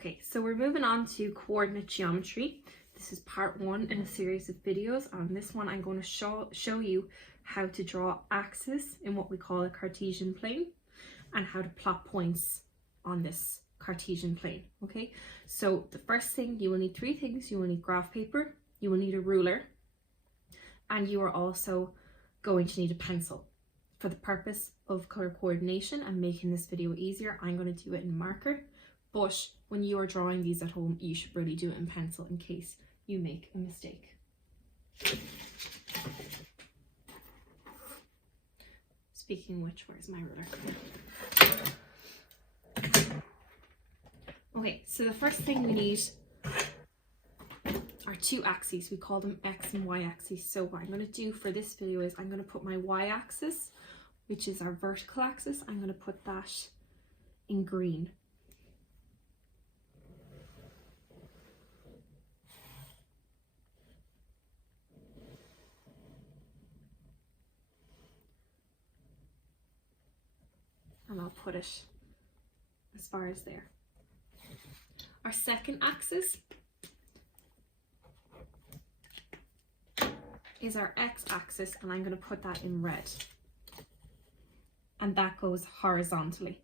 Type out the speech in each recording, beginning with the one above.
Okay, so we're moving on to coordinate geometry. This is part 1 in a series of videos. On this one, I'm going to show you how to draw axes in what we call a Cartesian plane and how to plot points on this Cartesian plane. Okay, so the first thing, you will need 3 things. You will need graph paper, you will need a ruler, and you are also going to need a pencil. For the purpose of color coordination and making this video easier, I'm going to do it in marker, but when you are drawing these at home, you should really do it in pencil in case you make a mistake. Speaking of which, where's my ruler? Okay, so the first thing we need are 2 axes. We call them X and Y axes. So what I'm going to do for this video is I'm going to put my Y axis, which is our vertical axis, I'm going to put that in green. And I'll put it as far as there. Our second axis is our X axis, and I'm going to put that in red. And that goes horizontally.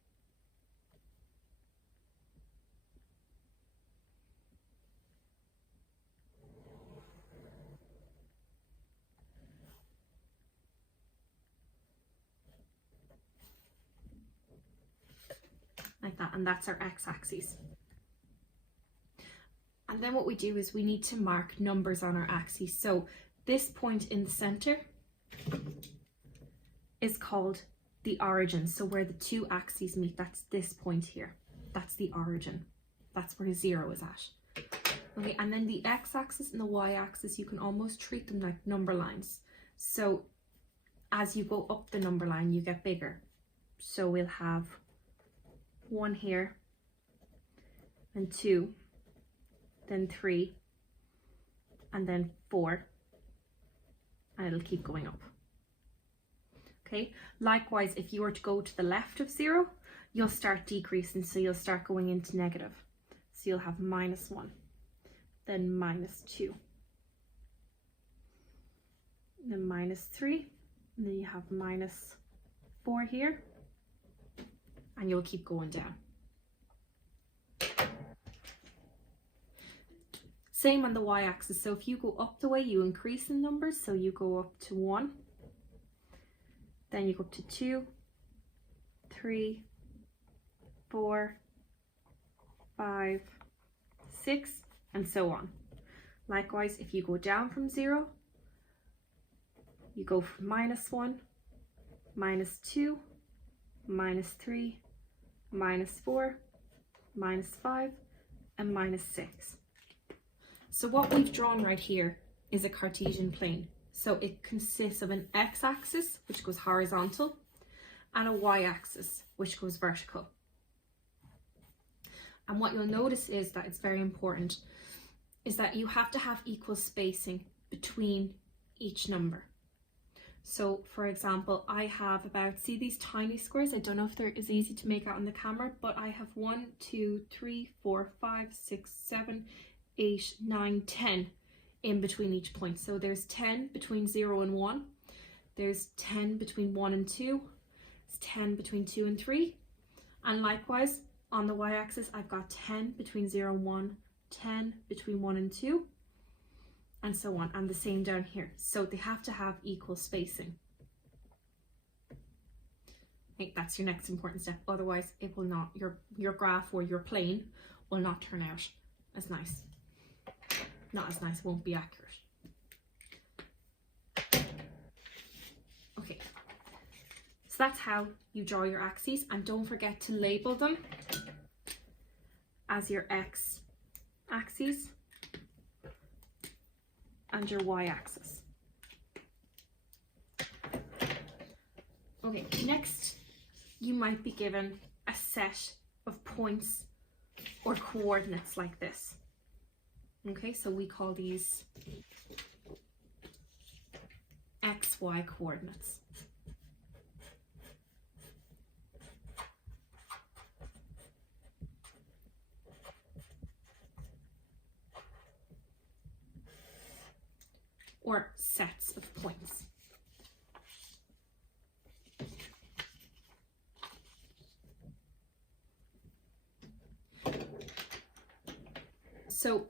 Like that, and that's our x-axis. And then what we do is we need to mark numbers on our axes. So this point in the center is called the origin. So where the 2 axes meet, that's this point here. That's the origin. That's where 0 is at. Okay, and then the x-axis and the y-axis, you can almost treat them like number lines. So as you go up the number line, you get bigger. So we'll have 1 here, and 2, then 3, and then 4, and it'll keep going up. Okay, likewise, if you were to go to the left of 0, you'll start decreasing, so you'll start going into negative. So you'll have -1, then -2, then -3, and then you have -4 here, and you'll keep going down. Same on the y-axis. So if you go up the way, you increase in numbers. So you go up to 1, then you go up to 2, 3, 4, 5, 6, and so on. Likewise, if you go down from 0, you go from -1, -2, -3, -4, -5, and -6. So what we've drawn right here is a Cartesian plane. So it consists of an x-axis, which goes horizontal, and a y-axis, which goes vertical. And what you'll notice is that it's very important, is that you have to have equal spacing between each number. So for example, I have about, see these tiny squares? I don't know if they're as easy to make out on the camera, but I have 1, 2, 3, 4, 5, 6, 7, 8, 9, 10 in between each point. So there's 10 between 0 and 1. There's 10 between 1 and 2. It's 10 between 2 and 3. And likewise, on the y-axis, I've got 10 between 0 and 1, 10 between 1 and 2, and so on, and the same down here. So they have to have equal spacing. I think that's your next important step. Otherwise, it will not, your graph or your plane will not turn out as nice. Not as nice, won't be accurate. Okay, so that's how you draw your axes, and don't forget to label them as your x axis and your y axis. Okay, next you might be given a set of points or coordinates like this. Okay, so we call these XY coordinates. or sets of points. So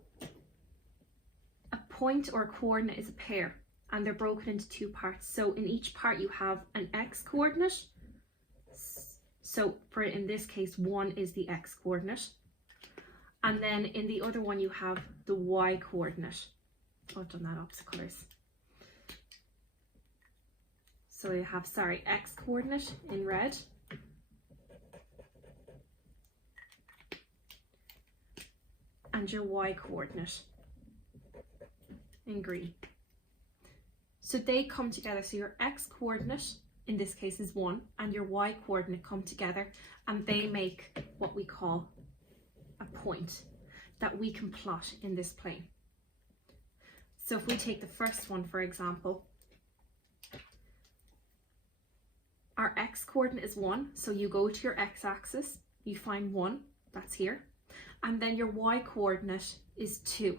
a point or a coordinate is a pair, and they're broken into two parts. So in each part you have an x coordinate. So for in this case, 1 is the x coordinate. And then in the other one you have the y coordinate. Oh, I've done that opposite colours. So you have, sorry, x coordinate in red. And your y coordinate in green. So they come together. So your x coordinate in this case is 1, and your y coordinate come together, and they make what we call a point that we can plot in this plane. So if we take the first one, for example, our x coordinate is 1, so you go to your x-axis, you find 1, that's here, and then your y coordinate is 2.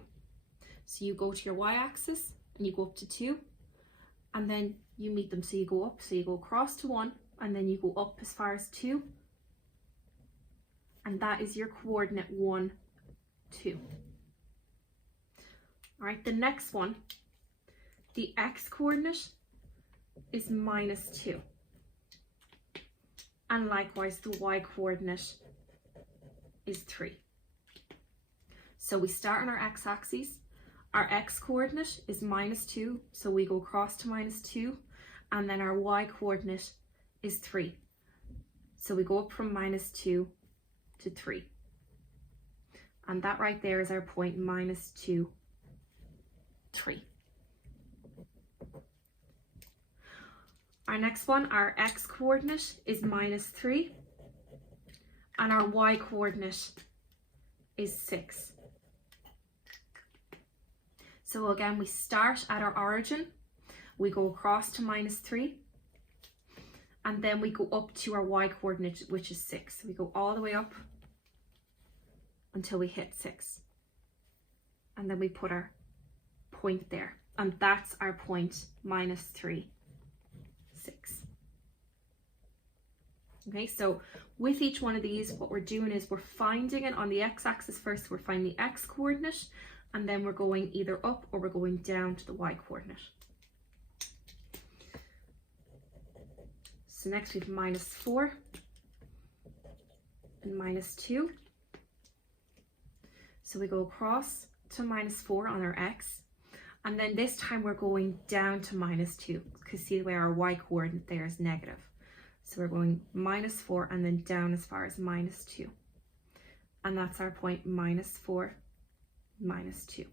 So you go to your y-axis and you go up to 2, and then you meet them. So you go up, so you go across to 1, and then you go up as far as 2, and that is your coordinate 1, 2. All right, the next one, the x coordinate is -2, and likewise the y coordinate is 3. So we start on our x-axis. Our x coordinate is -2, so we go across to -2, and then our y coordinate is 3. So we go up from -2 to 3. And that right there is our point, -2, 3. Our next one, our x coordinate is -3, and our y coordinate is 6. So again, we start at our origin, we go across to -3, and then we go up to our y coordinate, which is 6. We go all the way up until we hit 6. And then we put our point there. And that's our point, -3, 6. Okay, so with each one of these, what we're doing is we're finding it on the x-axis first. We're finding the x coordinate, and then we're going either up or we're going down to the y coordinate. So next we have -4 and -2. So we go across to -4 on our x, and then this time we're going down to -2, because see the way our y coordinate there is negative. So we're going -4 and then down as far as -2. And that's our point, -4, -2.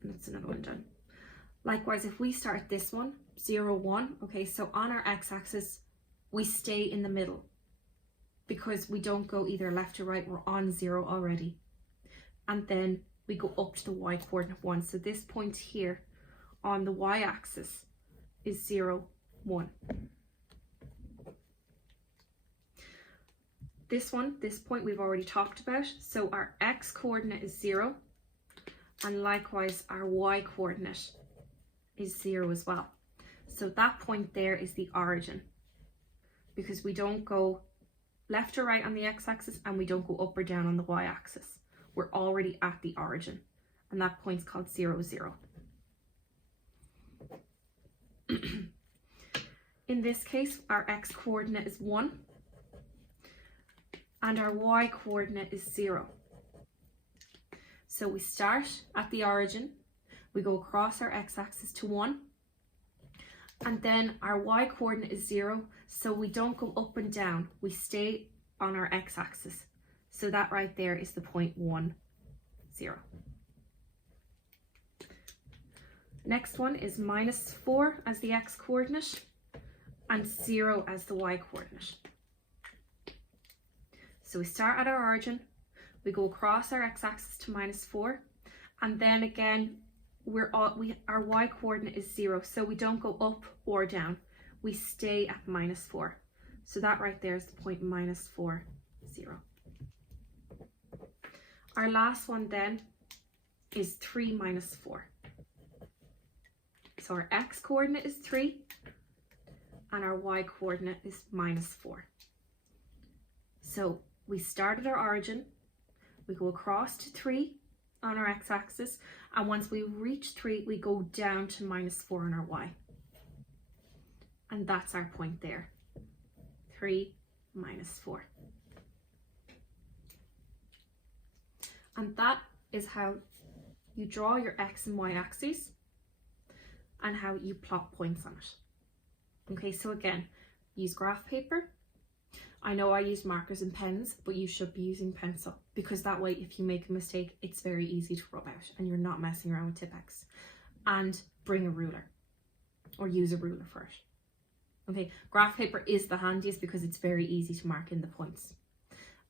And that's another one done. Likewise, if we start this one, 0, 1, okay, so on our x-axis, we stay in the middle because we don't go either left or right, we're on 0 already. And then we go up to the y coordinate 1. So this point here on the y-axis is 0, 1. This point we've already talked about. So our x coordinate is 0, and likewise our y coordinate is 0 as well. So that point there is the origin, because we don't go left or right on the x-axis and we don't go up or down on the y-axis. We're already at the origin, and that point's called 0, 0. In this case, our x coordinate is 1 and our y coordinate is 0. So we start at the origin, we go across our x-axis to 1, and then our y coordinate is 0, so we don't go up and down, we stay on our x-axis. So that right there is the point 1, 0. Next one is -4 as the x coordinate and 0 as the y coordinate. So we start at our origin, we go across our x-axis to -4, and then again our y coordinate is 0, so we don't go up or down, we stay at -4. So that right there is the point -4, 0. Our last one then is 3 minus 4. So our x coordinate is 3 and our y coordinate is minus 4. So we start at our origin, we go across to 3 on our x-axis, and once we reach 3, we go down to minus 4 on our y. And that's our point there, 3 minus 4. And that is how you draw your x and y axes and how you plot points on it. Okay, so again, use graph paper. I know I use markers and pens, but you should be using pencil, because that way if you make a mistake, it's very easy to rub out and you're not messing around with Tipp-Ex. And bring a ruler, or use a ruler for it. Okay, graph paper is the handiest because it's very easy to mark in the points.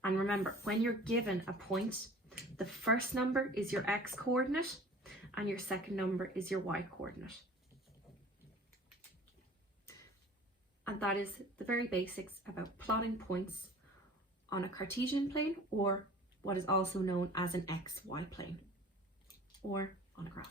And remember, when you're given a point, the first number is your x coordinate and your second number is your y coordinate. And that is the very basics about plotting points on a Cartesian plane, or what is also known as an xy plane, or on a graph.